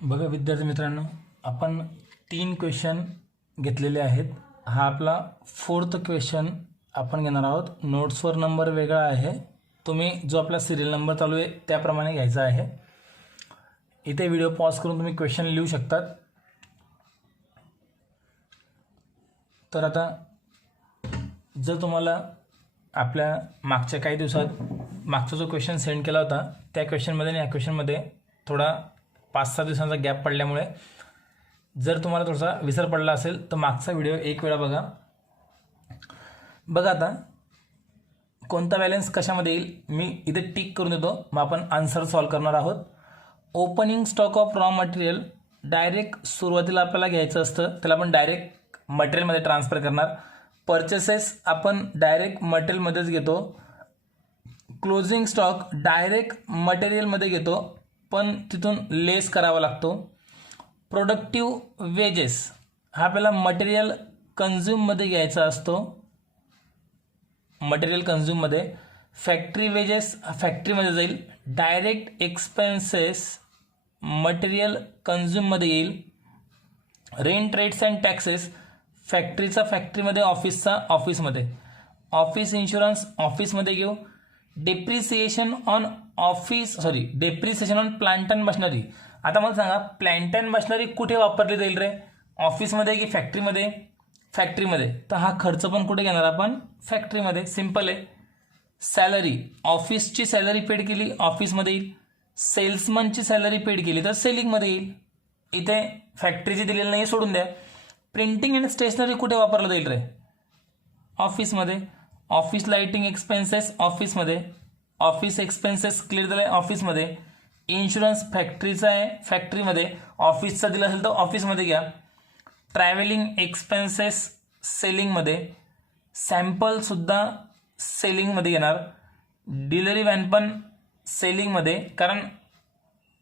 बघा विद्यार्थी मित्रांनो, आपण 3 क्वेश्चन घेतलेले आहेत. हा आपला 4th क्वेश्चन आपण घेणार आहोत. नोट्सवर नंबर वेगळा आहे, तुम्ही जो आपला सिरियल नंबर चालू आहे त्याप्रमाणे घ्यायचा आहे. इथे व्हिडिओ पॉज करून तुम्ही क्वेश्चन लिहू शकतात. तर आता जर तुम्हाला आपल्या मागच्या काही दिवसात मागचा जो क्वेश्चन सेंड केला होता त्या क्वेश्चनमध्ये आणि या क्वेश्चनमध्ये थोडा 5-6 दिवसांचा गॅप पडल्यामुळे जर तुम्हाला थोडासा विसर पडला असेल तर मागचा व्हिडिओ एक वेळा बघा. आता कोणता बॅलन्स कशामध्ये येईल मी इथे टिक करून देतो, मग आपण आन्सर सॉल्व करणार आहोत. Opening stock of raw material direct सुरुवातीला आपल्याला घ्यायचं असतं, त्याला आपण डायरेक्ट मटेरियलमध्ये ट्रान्सफर करणार. परचेसेस आपण डायरेक्ट मटेरियलमध्येच घेतो. क्लोजिंग स्टॉक डायरेक्ट मटेरियलमध्ये घेतो पण तिथून लेस करावा लागतो. प्रोडक्टिव्ह वेजेस हा आपल्याला मटेरियल कन्झ्यूममध्ये घ्यायचा असतो, मटेरियल कन्झ्यूममध्ये. फॅक्टरी वेजेस फॅक्टरीमध्ये जाईल. डायरेक्ट एक्सपेन्सेस मटेरियल कन्झ्यूममध्ये येईल. रेंट रेट्स अँड टॅक्सेस फॅक्टरीचा फॅक्टरीमध्ये, ऑफिसचा ऑफिसमध्ये. ऑफिस इन्शुरन्स ऑफिसमध्ये घेऊ. Depreciation on depreciation on plant and machinery. आता मला सांगा प्लांट अँड मशिनरी कुठे वापरली जाईल रे, ऑफिसमध्ये की फॅक्टरीमध्ये? फॅक्टरीमध्ये. तर हा खर्च पण कुठे घेणार आपण? फॅक्टरीमध्ये. सिंपल आहे. सॅलरी ऑफिसची सॅलरी पेड केली ऑफिसमध्ये येईल. सेल्समनची सॅलरी पेड केली तर सेलिंगमध्ये येईल. इथे फॅक्टरीची दिलेली नाही, सोडून द्या. प्रिंटिंग अँड स्टेशनरी कुठे वापरलं जाईल रे? ऑफिसमध्ये. ऑफिस लाइटिंग एक्सपेन्सेस ऑफिसमध्ये. ऑफिस एक्सपेन्सेस क्लिअर झालं आहे ऑफिसमध्ये. इन्शुरन्स फॅक्टरीचा आहे फॅक्टरीमध्ये. ऑफिसचा दिला असेल तर ऑफिसमध्ये घ्या. Travelling expenses सेलिंगमध्ये. सॅम्पलसुद्धा सेलिंगमध्ये येणार. डिलिव्हरी व्हॅन पण सेलिंगमध्ये, कारण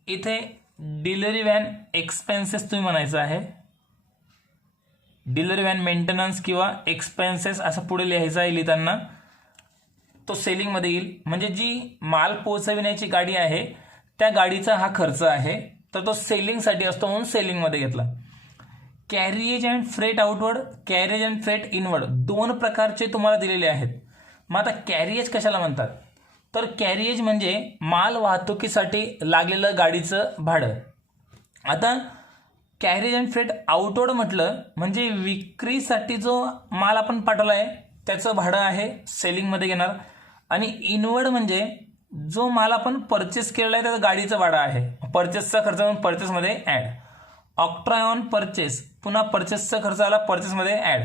इथे डिलिव्हरी व्हॅन एक्सपेन्सेस तुम्ही म्हणायचं आहे. डिलिव्हरी व्हॅन मेंटेनन्स किंवा एक्सपेन्सेस असं पुढे लिहायचं आहे लिहिताना. तो सेलिंगमध्ये येईल. म्हणजे जी माल पोहोचविण्याची गाडी आहे त्या गाडीचा हा खर्च आहे, तर तो सेलिंगसाठी असतो म्हणून सेलिंगमध्ये घेतला. Carriage and freight outward, carriage and freight inward, 2 प्रकारचे तुम्हाला दिलेले आहेत. मग आता कॅरिएज कशाला म्हणतात? तर कॅरिएज म्हणजे माल वाहतुकीसाठी लागलेलं गाडीचं भाडं. आता कॅरिएज अँड फ्रेट आउटवर्ड म्हटलं म्हणजे विक्रीसाठी जो माल आपण पाठवला आहे त्याचं भाडं आहे, सेलिंगमध्ये घेणार. आणि इनवर्ड म्हणजे जो माल आपण परचेस केलेला आहे त्याचं गाडीचं भाडं आहे, परचेसचा खर्च म्हणून परचेसमध्ये ॲड. ऑक्ट्रॉय ऑन परचेस, पुन्हा परचेसचा खर्च आला परचेसमध्ये ॲड.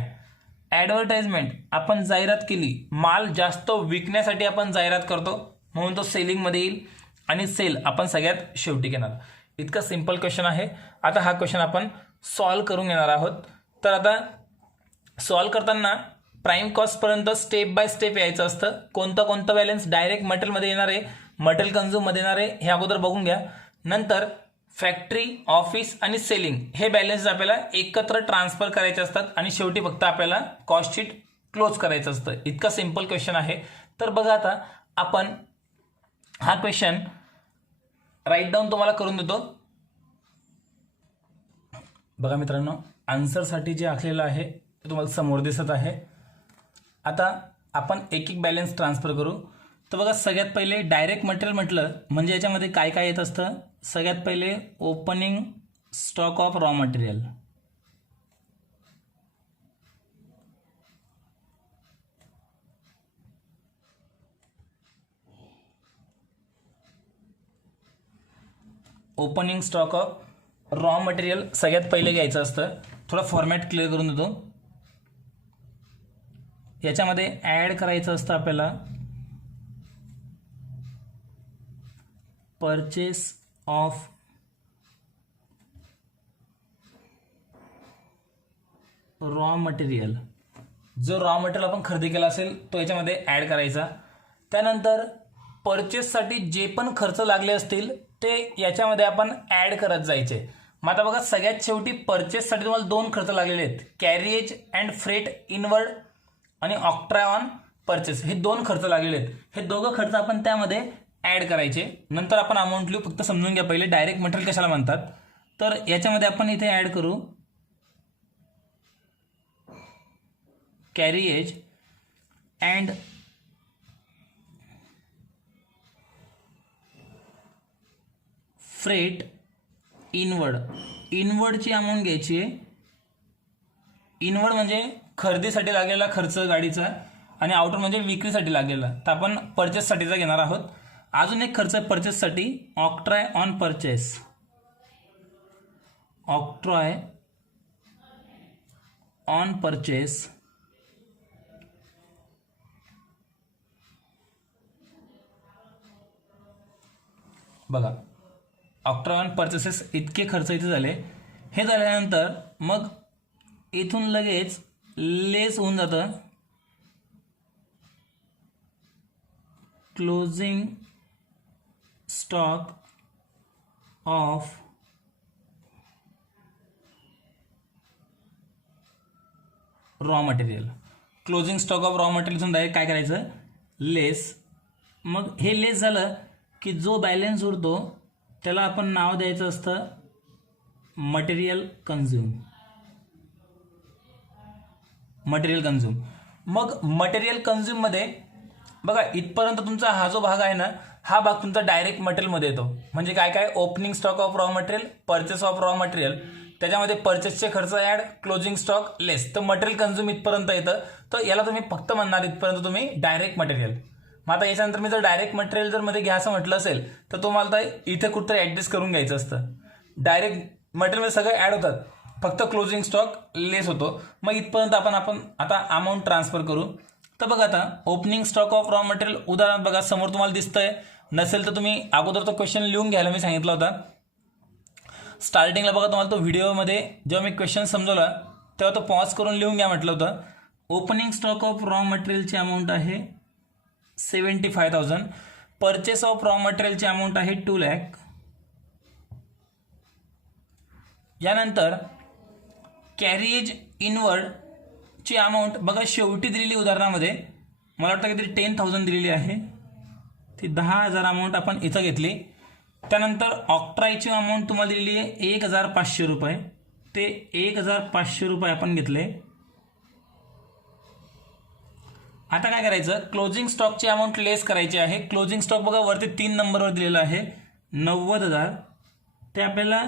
ॲडव्हर्टाइजमेंट आपण जाहिरात केली, माल जास्त विकण्यासाठी आपण जाहिरात करतो म्हणून तो सेलिंगमध्ये येईल. आणि सेल आपण सगळ्यात शेवटी घेणार. इतका सिंपल क्वेश्चन आहे. आता हा क्वेश्चन आपण सॉल्व करून घेणार आहोत. तर आता सॉल्व करताना प्राईम कॉस्टपर्यंत स्टेप बाय स्टेप यायचं असतं. कोणता बॅलन्स डायरेक्ट मटेरियलमध्ये येणार आहे, मटेरियल कन्झ्यूममध्ये येणार आहे हे अगोदर बघून घ्या. नंतर फॅक्टरी, ऑफिस आणि सेलिंग हे बॅलन्स आपल्याला एकत्र ट्रान्सफर करायचे असतात आणि शेवटी फक्त आपल्याला कॉस्ट शीट क्लोज करायचं असतं. इतका सिंपल क्वेश्चन आहे. तर बघा आता आपण हा क्वेश्चन राईट डाऊन तुम्हाला करून देतो. बघा मित्रांनो, आन्सरसाठी जे आखलेलं आहे ते तुम्हाला समोर दिसत आहे. आता आपण एक एक बॅलन्स ट्रान्सफर करू. तर बघा सगळ्यात पहिले डायरेक्ट मटेरियल म्हटलं म्हणजे याच्यामध्ये काय काय येत असतं. सगळ्यात पहिले opening stock of raw material. Opening stock of raw material सगळ्यात पहिले घ्यायचं असतं. थोडा फॉर्मॅट क्लिअर करून देतो. याच्यामध्ये ॲड करायचं असतं आपल्याला परचेस ऑफ रॉ मटेरियल. जो रॉ मटेरियल आपण खरेदी केला असेल तो याच्यामध्ये ॲड करायचा. त्यानंतर परचेससाठी जे पण खर्च लागले असतील ते याच्यामध्ये आपण ॲड करत जायचे. मग आता बघा सगळ्यात शेवटी परचेससाठी तुम्हाला 2 खर्च लागलेले आहेत, कॅरिएज अँड फ्रेट इनवर्ड आणि ऑक्ट्रॉय ऑन परचेस, हे 2 खर्च लागलेले आहेत. हे दोघं खर्च आपण त्यामध्ये ॲड करायचे. नंतर आपण अमाऊंट लिहू. फक्त समजून घ्या पहिले डायरेक्ट मटेरियल कशाला म्हणतात. तर याच्यामध्ये आपण इथे ॲड करू कॅरिएज अँड फ्रेट इनवर्डची अमाऊंट घ्यायची आहे. इनवर्ड म्हणजे खरेदीसाठी लागलेला खर्च गाडीचा आणि आउटर म्हणजे विक्रीसाठी लागलेला. तर आपण परचेससाठीचा घेणार आहोत. अजून एक खर्च परचेससाठी octroi on purchase. Octroi on purchase बघा, ऑक्ट्रॉय ऑन परचेसेस इतके खर्च इथे झाले. हे झाल्यानंतर मग इथून लगेच लेस होऊन जातं closing stock of raw material. Closing stock of raw मटेरियलचं डायरेक्ट काय करायचं, लेस. मग हे लेस झालं की जो बॅलन्स उरतो त्याला आपण नाव द्यायचं असतं मटेरियल कन्झ्युम. मग मटेरियल कन्झ्युममध्ये बघा, इथपर्यंत तुमचा हा जो भाग आहे ना, हा भाग तुमचा डायरेक्ट मटेरियलमध्ये येतो. म्हणजे काय काय, opening stock of raw material, purchase of raw material, त्याच्यामध्ये परचेसचे खर्च ॲड, क्लोजिंग स्टॉक लेस. तर मटेरियल कन्झ्युम इथपर्यंत येतं. तर याला तुम्ही फक्त म्हणणार इथपर्यंत तुम्ही डायरेक्ट मटेरियल. मग आता याच्यानंतर मी जर डायरेक्ट मटेरियल जर मध्ये घ्यायचं म्हटलं असेल तर तुम्हाला तर इथे कुठंतरी ॲडजस्ट करून घ्यायचं असतं. डायरेक्ट मटेरियलमध्ये सगळं ॲड होतात, फक्त क्लोजिंग स्टॉक लेस होतो. मग इथपर्यंत आपण आता अमाऊंट ट्रान्सफर करू. तर बघा, आता opening stock of raw material उदाहरण बघा समोर तुम्हाला दिसतंय. नसेल तर तुम्ही अगोदर तो क्वेश्चन लिहून घ्यायला मी सांगितला होता. स्टार्टिंगला बघा तुम्हाला तो व्हिडिओमध्ये जेव्हा मी क्वेश्चन समजवला तेव्हा तो पॉज करून लिहून घ्या म्हटलं होतं. ओपनिंग स्टॉक ऑफ रॉ मटेरियलची अमाऊंट आहे 75,000. परचेस ऑफ रॉ मटेरियलची अमाऊंट आहे 2 लाख. यानंतर कॅरिएज इनवर्डची अमाऊंट बघा शेवटी दिलेली उदाहरणामध्ये मला वाटतं काहीतरी 10,000 दिलेली आहे. ती 10,000 अमाऊंट आपण इथं घेतली. त्यानंतर ऑक्ट्रॉयची अमाऊंट तुम्हाला दिलेली आहे 1,500 रुपये. ते 1,500 रुपये आपण घेतले. आता काय करायचं, क्लोजिंग स्टॉकची अमाऊंट लेस करायची आहे. क्लोजिंग स्टॉक बघा वरती 3 नंबरवर दिलेला आहे 90,000. ते आपल्याला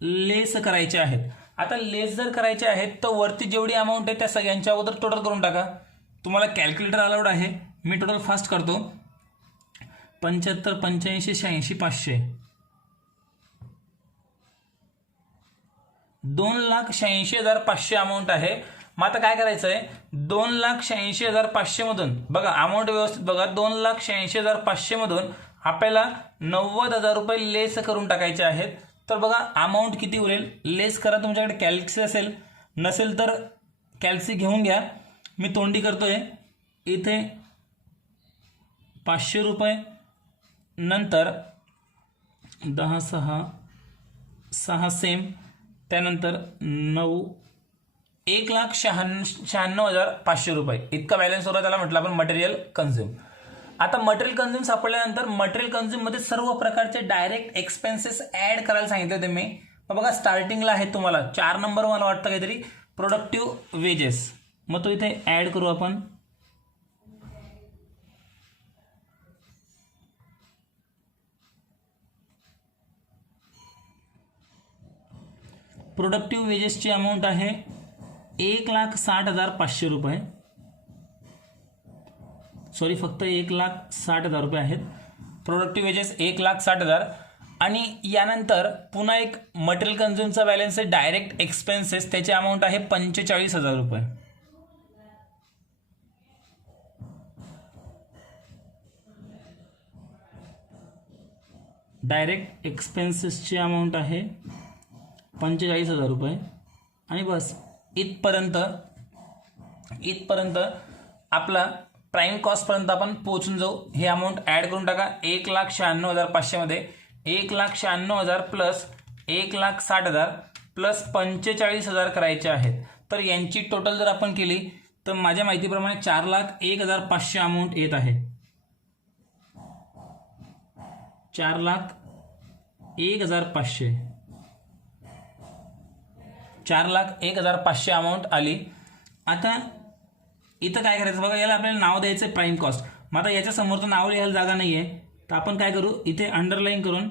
लेस करायचे आहेत. आता लेस जर करायचे आहेत तर वरती जेवढी अमाऊंट आहे त्या सगळ्यांच्या अगोदर टोटल करून टाका. तुम्हाला कॅल्क्युलेटर अलाउड आहे, मी टोटल फास्ट करतो. 75, 85, 86, 500, 2,86,500 अमाऊंट आहे. मग आता काय करायचं आहे, 2,86,500 मधून बघा अमाऊंट व्यवस्थित बघा, 2,86,500 मधून आपल्याला 90,000 रुपये लेस करून टाकायचे आहेत. तर बघा अमाऊंट किती उरेल, लेस करा. तुमच्याकडे कॅल्सी असेल, नसेल तर कॅल्सी घेऊन घ्या. मी तोंडी करतोय. इथे 500 रुपये, नंतर 10, 6 सेम, त्यानंतर 9, 1,96,500 रुपये इतका बॅलन्स होता. त्याला म्हटलं आपण मटेरियल कन्झ्युम. आता मटेरियल कन्झ्युम सापडल्यानंतर मटेरियल कन्झ्युममध्ये सर्व प्रकारचे डायरेक्ट एक्सपेन्सेस ॲड करायला सांगितले होते मी. मग बघा स्टार्टिंगला आहे तुम्हाला 4 नंबर मला वाटतं काहीतरी प्रोडक्टिव्ह वेजेस. मग तो इथे ॲड करू आपण. प्रोडक्टिव्ह वेजेसची अमाऊंट आहे 1,60,500 रुपये. सॉरी, फक्त 1,60,000 रुपये आहेत. Productive wedges 1,60,000. आणि यानंतर पुन्हा एक मटेरियल कन्झ्युमचा बॅलन्स आहे डायरेक्ट एक्सपेन्सेस, त्याची अमाऊंट आहे 45,000 रुपये. डायरेक्ट एक्सपेन्सेसची अमाऊंट आहे 45,000 रुपये. आणि बस इथपर्यंत आपला प्राईम कॉस्टपर्यंत आपण पोहोचून जाऊ. हे अमाऊंट ॲड करून टाका. 1,96,500 मध्ये 1,96,000 प्लस 1,60,000 प्लस 45,000 करायचे आहेत. तर यांची टोटल जर आपण केली तर माझ्या माहितीप्रमाणे 4,01,500 अमाऊंट येत आहे. 4,01,500. 4,01,500 अमाऊंट आली. आता इथं काय करायचं बघा, याला आपल्याला नाव द्यायचं प्राईम कॉस्ट. मग आता याच्या समोरचं नाव लिहायला जागा नाही आहे, तर आपण काय करू, इथे अंडरलाईन करून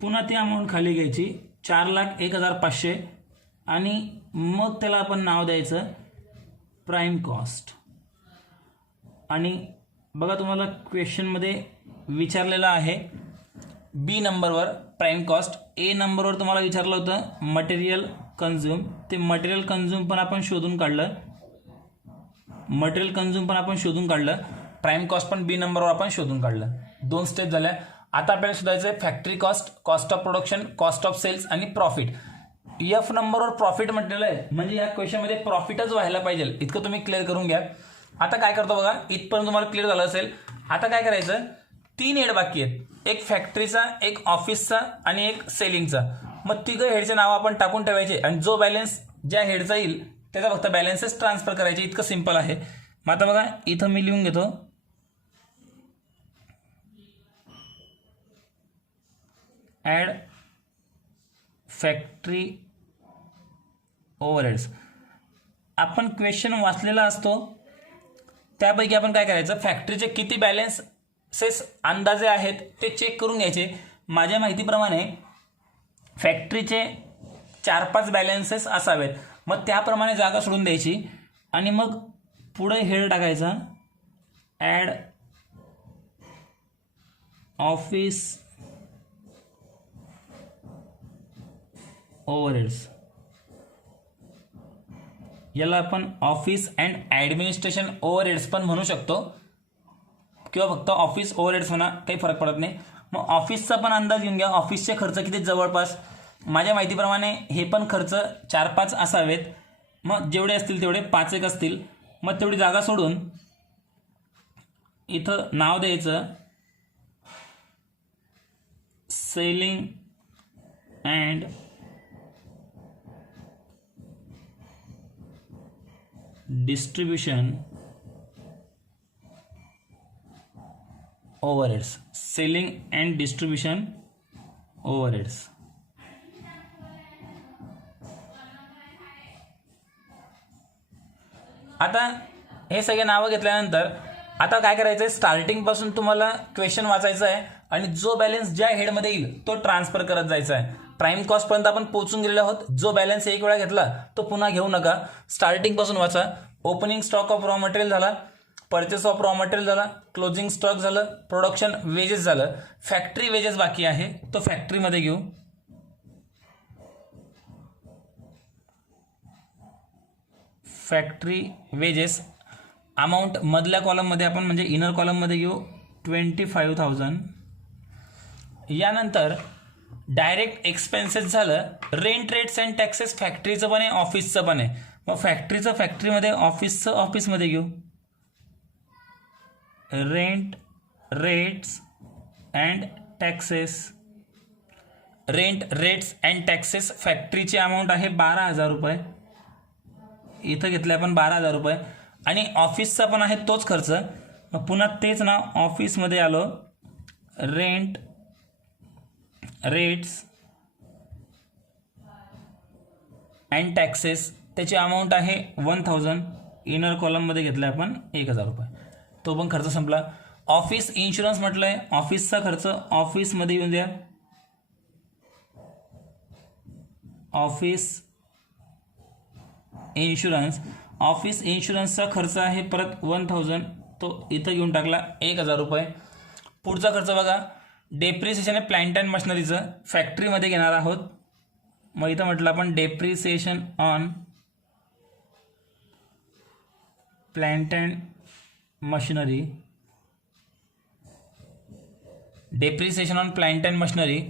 पुन्हा ती अमाऊंट खाली घ्यायची 4,01,500 आणि मग त्याला आपण नाव द्यायचं प्राईम कॉस्ट. आणि बघा तुम्हाला क्वेश्चनमध्ये विचारलेलं आहे बी नंबरवर प्राईम कॉस्ट, ए नंबरवर तुम्हाला विचारलं होतं मटेरियल कन्झ्युम. ते मटेरियल कन्झ्युम पण आपण शोधून काढलं, प्राईम कॉस्ट पण बी नंबरवर आपण शोधून काढलं. 2 स्टेप झाल्या. आता आपल्याला शोधायचं आहे factory cost, cost of production, cost of sales आणि प्रॉफिट. एफ नंबरवर प्रॉफिट म्हटलेलं आहे, म्हणजे या क्वेश्चनमध्ये प्रॉफिटच व्हायला पाहिजे, इतकं तुम्ही क्लिअर करून घ्या. आता काय करतो बघा, इथपर्यंत तुम्हाला क्लिअर झालं असेल. आता काय करायचं, 3 हेड बाकी आहेत, एक फॅक्टरीचा, एक ऑफिसचा आणि एक सेलिंगचा. मग तिघं हेडचे नाव आपण टाकून ठेवायचे आणि जो बॅलन्स ज्या हेडचा येईल त्याचा फक्त बॅलन्सेस ट्रान्सफर करायचे. इतकं सिंपल आहे. मग आता बघा इथं मी लिहून घेतो ॲड फॅक्टरी ओव्हरहेड्स. आपण क्वेश्चन वाचलेला असतो, त्यापैकी आपण काय करायचं, फॅक्टरीचे किती बॅलन्सेस अंदाजे आहेत ते चेक करून घ्यायचे. माझ्या माहितीप्रमाणे फॅक्टरीचे 4-5 बॅलन्सेस असावेत, मग त्याप्रमाणे जागा सोडून द्यायची आणि मग पुढे हेड टाकायचा ॲड ऑफिस ओव्हरहेड्स. याला आपण ऑफिस अँड ॲडमिनिस्ट्रेशन ओव्हरहेड्स पण म्हणू शकतो किंवा फक्त ऑफिस ओव्हरहेड्स म्हणा, काही फरक पडत नाही. मग ऑफिसचा पण अंदाज घेऊन घ्या, ऑफिसचे खर्च किती जवळपास. माझ्या माहितीप्रमाणे हे पण खर्च 4-5 असावेत, मग जेवढे असतील तेवढे 5 असतील. मग तेवढी जागा सोडून इथं नाव द्यायचं selling and distribution overheads, selling and distribution overheads. आता हे सगळे नावं घेतल्यानंतर आता काय करायचं आहे, स्टार्टिंगपासून तुम्हाला क्वेश्चन वाचायचं आहे आणि जो बॅलन्स ज्या हेडमध्ये येईल तो ट्रान्सफर करत जायचा आहे. प्राईम कॉस्टपर्यंत आपण पोहोचून गेलेलो आहोत. जो बॅलन्स एक वेळा घेतला तो पुन्हा घेऊ नका, स्टार्टिंगपासून वाचा. Opening stock of raw material झाला, परचेस ऑफ रॉ मटेरियल झाला, क्लोजिंग स्टॉक झालं, प्रोडक्शन वेजेस झालं, फॅक्टरी वेजेस बाकी आहे तो फॅक्टरीमध्ये घेऊ. फॅक्टरी वेजेस अमाऊंट मधल्या कॉलममध्ये आपण म्हणजे इनर कॉलममध्ये घेऊ 25,000. यानंतर डायरेक्ट एक्सपेन्सेस झालं, रेंट रेट्स अँड टॅक्सेस फॅक्टरीचं पण आहे ऑफिसचं पण आहे. मग फॅक्टरीचं फॅक्टरीमध्ये, ऑफिसचं ऑफिसमध्ये घेऊ. Rent rates and taxes, rent rates and taxes फॅक्टरीची अमाऊंट आहे 12,000 रुपये. इथं घेतलं आपण 12,000 रुपये. आणि ऑफिसचा पण आहे तोच खर्च. मग पुन्हा तेच नाव ऑफिसमध्ये आलो, रेंट रेट्स अँड टॅक्सेस, त्याची अमाऊंट आहे 1,000. इनर कॉलममध्ये घेतला आपण 1,000 रुपये, तो पण खर्च संपला. ऑफिस इन्शुरन्स म्हटलं आहे, ऑफिसचा खर्च ऑफिसमध्ये येऊन द्या. ऑफिस इन्शुरन्स, ऑफिस इन्शुरन्सचा खर्च आहे परत 1,000, तो इथं घेऊन टाकला 1,000 रुपये. पुढचा खर्च बघा, डेप्रिसिएशन आहे प्लांट अँड मशिनरीचं, फॅक्टरीमध्ये घेणार आहोत. मग इथं म्हटलं आपण depreciation on plant and machinery, depreciation on plant and machinery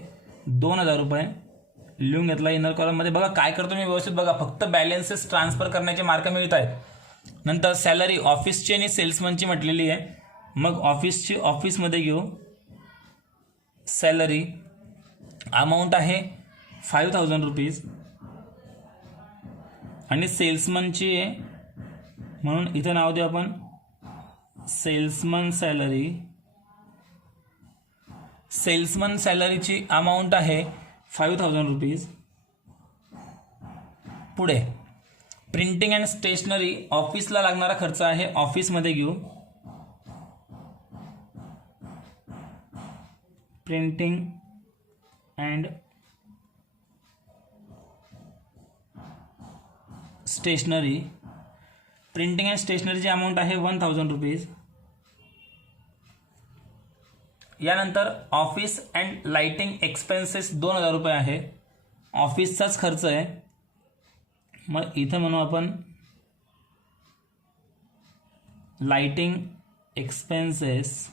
2,000 रुपये लिहून घेतला इनर कॉलममध्ये. बघा काय करतो मी व्यवस्थित बघा, फक्त बॅलन्सेस ट्रान्सफर करण्याचे मार्क मिळत आहेत. नंतर सॅलरी ऑफिसची आणि सेल्समनची म्हटलेली आहे, मग ऑफिसची ऑफिसमध्ये घेऊ. सॅलरी अमाऊंट आहे 5,000 रुपीज आणि सेल्समनची आहे म्हणून इथं नाव देऊ आपण सेल्समन सॅलरी. सेल्समन सॅलरीची अमाऊंट आहे 5,000 रुपीज. पुढे प्रिंटिंग अँड स्टेशनरी ऑफिसला लागणारा खर्च आहे, ऑफिसमध्ये घेऊ. Printing and stationery, printing and स्टेशनरीची अमाऊंट आहे 1000 रुपीज. यानंतर ऑफिस अँड लाइटिंग एक्सपेन्सेस 2000 रुपये आहे, ऑफिसचाच खर्च आहे. मग इथं म्हणू आपण लाइटिंग एक्सपेन्सेस.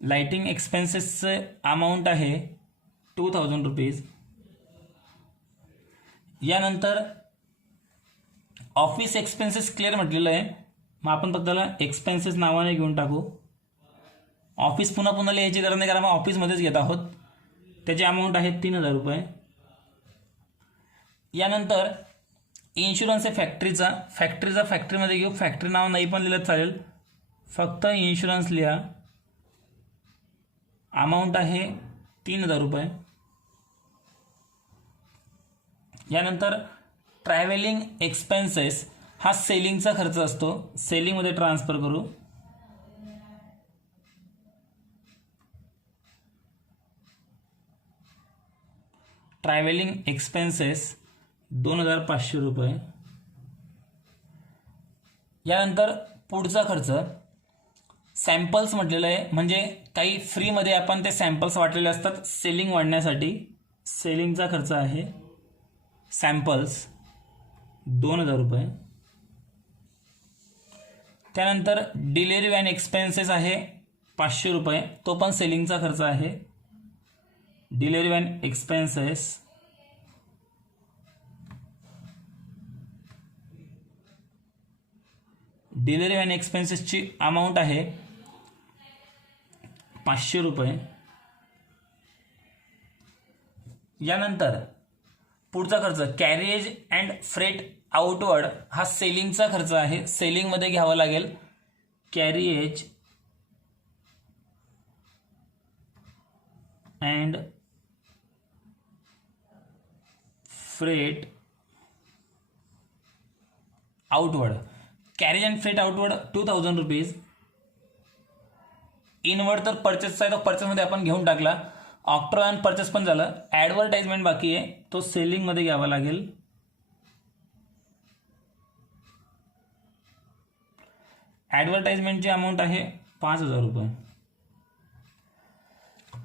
लाइटिंग एक्सपेन्सेसचं अमाऊंट आहे 2000 रुपीज. यानंतर ऑफिस एक्सपेन्सेस क्लिअर म्हटलेलं आहे, मग आपण फक्त त्याला एक्सपेन्सेस नावाने घेऊन टाकू. ऑफिस पुन्हा पुन्हा लिहायची गरज नाही, कारण आपण ऑफिसमध्येच घेत आहोत. त्याची अमाऊंट आहे 3000 रुपये. यानंतर इन्शुरन्स आहे फॅक्टरीचा. फॅक्टरीमध्ये घेऊ. फॅक्टरी नाव नाही पण लिहिलं चालेल, फक्त इन्शुरन्स लिहा. अमाऊंट आहे 3000 रुपये. यानंतर ट्रॅव्हलिंग एक्सपेन्सेस हा सेलिंगचा खर्च असतो, सेलिंगमध्ये ट्रान्सफर करू. ट्रॅव्हलिंग एक्सपेन्सेस 2500 रुपये. यानंतर पुढचा खर्च सॅम्पल्स म्हटलेलं आहे, म्हणजे काही फ्रीमध्ये आपण ते सॅम्पल्स वाटलेले असतात सेलिंग वाढण्यासाठी. सेलिंगचा खर्च आहे सॅम्पल्स 2000 रुपये. त्यानंतर डिलिव्हरी व्हॅन एक्सपेन्सेस आहे 500 रुपये, तो पण सेलिंगचा खर्च आहे. Delivery van expenses. Delivery van एक्सपेन्सेसची अमाऊंट आहे 500 रुपये. यानंतर पुढचा खर्च कॅरेज अँड फ्रेट आउटवर्ड हा सेलिंगचा खर्च आहे, सेलिंगमध्ये घ्यावा लागेल. Carriage and freight outward. Carriage and freight outward 2000 rupees. Inward तर परचेसचा आहे, तो परचेसमध्ये आपण घेऊन टाकला. ऑक्ट्रो अँड परचेस पण झालं. ॲडव्हर्टाइजमेंट बाकी आहे, तो सेलिंगमध्ये घ्यावा लागेल. ॲडव्हर्टाइजमेंटची अमाऊंट आहे 5000 रुपये.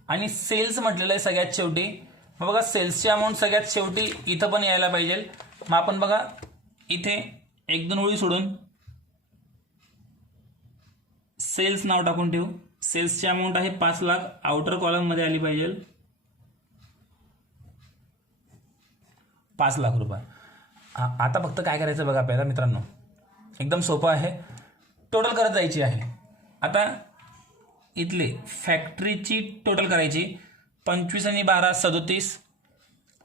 आणि सेल्स म्हटलेलं आहे सगळ्यात शेवटी. मग बघा सेल्सची अमाऊंट सगळ्यात शेवटी इथं पण यायला पाहिजे. मग आपण बघा इथे 1-2 ओळी सोडून सेल्स नाव टाकून ठेवू. सेल्सची अमाऊंट आहे 5 लाख, आउटर कॉलममध्ये आली पाहिजे 5 लाख रुपये. आता फक्त काय करायचं बघा आपल्याला मित्रांनो, एकदम सोपं आहे. टोटल करत जायची आहे. आता इथले फॅक्टरीची टोटल करायची. 25 आणि 12 37,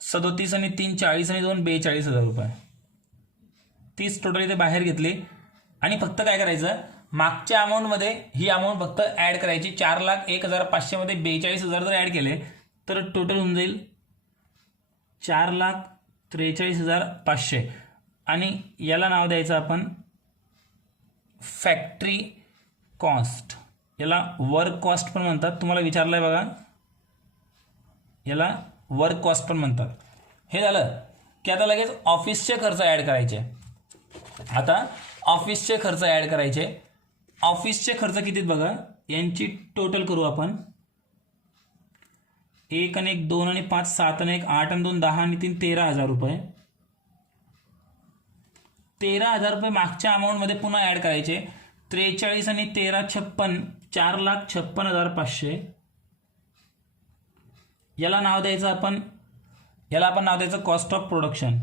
37 आणि 3 40 आणि 2 42,000 रुपये. 30 टोटल इथे बाहेर घेतली. आणि फक्त काय करायचं, मागच्या अमाऊंटमध्ये ही अमाऊंट फक्त ॲड करायची. 4,01,500 मध्ये 42,000 जर ॲड केले तर टोटल होऊन जाईल 4,43,500. आणि याला नाव द्यायचं आपण फॅक्टरी कॉस्ट. याला वर्क कॉस्ट पण म्हणतात, तुम्हाला विचारलं आहे बघा, याला वर्क कॉस्ट पण म्हणतात. हे झालं की आता लगेच ऑफिसचे खर्च ॲड करायचे. आता ऑफिसचे खर्च ॲड करायचे. ऑफिसचे खर्च कितीत बघा, यांची टोटल करू आपण. 1 आणि 1 2 आणि 5 7 आणि 1 8 आणि 2 10 आणि 3 13,000 रुपये. 13,000 रुपये मागच्या अमाऊंटमध्ये पुन्हा ॲड करायचे. 43 आणि 13 56, 4,56,500. याला नाव द्यायचं आपण, याला आपण नाव द्यायचं cost of production.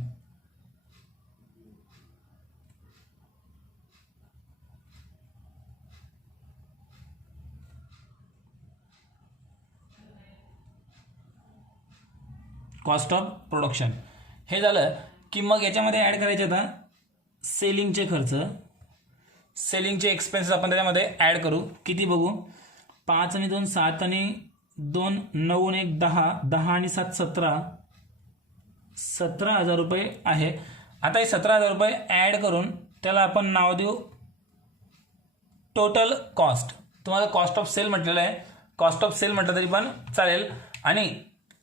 Cost of production. हे झालं की मग याच्यामध्ये ॲड करायचे आता सेलिंगचे खर्च. सेलिंगचे एक्सपेन्सेस आपण त्याच्यामध्ये ॲड करू. किती बघू, 5 आणि 2 7 आणि 2 9 आणि 1 10, 10 आणि 7 17, 17,000 रुपये आहे. आता हे 17,000 रुपये ॲड करून त्याला आपण नाव देऊ टोटल कॉस्ट. तुम्हाला कॉस्ट ऑफ सेल म्हटलेलं आहे, कॉस्ट ऑफ सेल म्हटलं तरी पण चालेल. आणि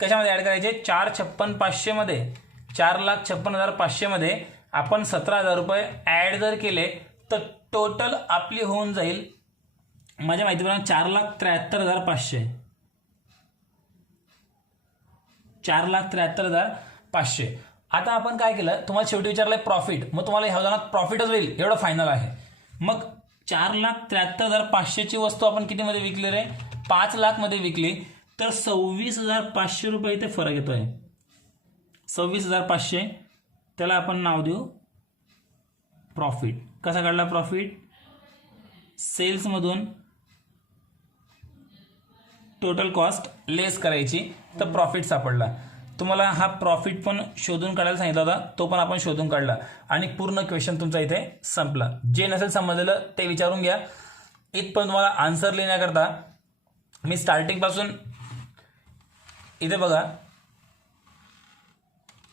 कशामध्ये ॲड करायचे, 4,56,500 मध्ये, 4,56,500 मध्ये आपण 17,000 रुपये ॲड जर केले तर टोटल आपली होऊन जाईल माझ्या माहितीप्रमाणे 4,73,500. 4,73,500. आता आपण काय केलं, तुम्हाला शेवटी विचारलंय प्रॉफिट, मग तुम्हाला ह्या उदाहरणात प्रॉफिटच होईल एवढं फायनल आहे. मग 4,73,500ची वस्तू आपण कितीमध्ये विकली रे, 5 लाख मध्ये विकली, तर 26,500 रुपये इथे फरक येतोय. 26,500 त्याला आपण नाव देऊ प्रॉफिट. कसा काढला प्रॉफिट, सेल्समधून टोटल कॉस्ट लेस करायची तर प्रॉफिट सापडला. तुम्हाला हा प्रॉफिट पण शोधून काढायला सांगितला होता, तो पण आपण शोधून काढला आणि पूर्ण क्वेश्चन तुमचा इथे संपला. जे नसेल समजलेलं ते विचारून घ्या. इथपर्यंत तुम्हाला आन्सर लिहिण्याकरता मी स्टार्टिंगपासून इथे बघा,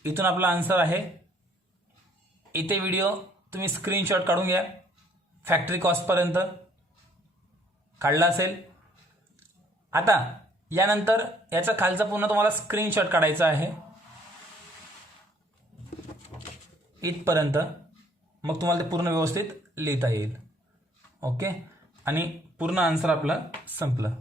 इथून आपला आन्सर आहे. इथे व्हिडिओ तुम्ही स्क्रीनशॉट काढून घ्या, फॅक्टरी कॉस्टपर्यंत काढला असेल. आता यानंतर याचा खालचा पुन्हा तुम्हाला स्क्रीनशॉट काढायचा आहे इथपर्यंत, मग तुम्हाला ते पूर्ण व्यवस्थित लिहिता येईल. ओके, आणि पूर्ण आन्सर आपलं संपलं.